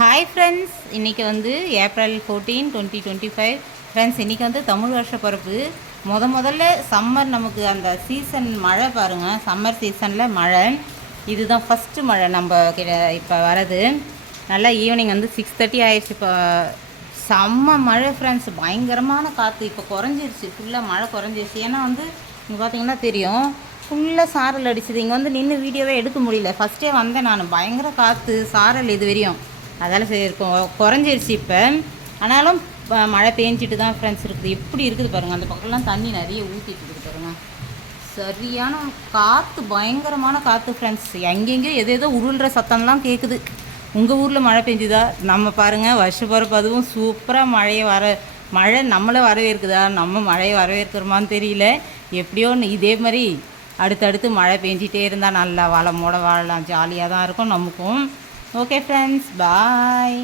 Hi friends, இன்றைக்கி வந்து April 14 2025. Friends, இன்றைக்கி வந்து தமிழ் வருஷ பிறப்பு. முதல்ல சம்மர் நமக்கு அந்த சீசன் மழை பாருங்கள். சம்மர் சீசனில் மழை இதுதான் ஃபஸ்ட்டு மழை நம்ம இப்போ வரது. நல்லா ஈவினிங் வந்து 6:30 ஆயிடுச்சு. இப்போ செம்ம மழை ஃப்ரெண்ட்ஸ், பயங்கரமான காற்று. இப்போ குறைஞ்சிருச்சு, ஃபுல்லாக மழை குறைஞ்சிருச்சு. ஏன்னா வந்து இங்கே பார்த்தீங்கன்னா தெரியும், ஃபுல்லாக சாரல் அடிச்சுது. இங்கே வந்து நின்று வீடியோவே எடுக்க முடியல. ஃபஸ்ட்டே வந்தேன் நான், பயங்கர காற்று சாரல் இது வரையும். அதால் சரி இருக்கும், குறைஞ்சிருச்சு இப்போ. ஆனாலும் மழை பேஞ்சிட்டு தான் ஃப்ரெண்ட்ஸ் இருக்குது. எப்படி இருக்குது பாருங்கள், அந்த பக்கம்லாம் தண்ணி நிறைய ஊற்றிட்டு இருக்குது பாருங்கள். சரியான காற்று, பயங்கரமான காற்று ஃப்ரெண்ட்ஸ். எங்கெங்கேயோ எதேதோ உருள்ற சத்தம்லாம் கேட்குது. உங்கள் ஊரில் மழை பெஞ்சுதா? நம்ம பாருங்கள், வருஷ பிறப்பு அதுவும் சூப்பராக மழை நம்மளை வரவேற்குதா? நம்ம மழையை வரவேற்கிறோமான்னு தெரியல. எப்படியோ இதே மாதிரி அடுத்தடுத்து மழை பெஞ்சிட்டே இருந்தால் நல்லா வளமோட வாழலாம், ஜாலியாக தான் இருக்கும் நமக்கும். ஓகே ஃப்ரெண்ட்ஸ், பாய்.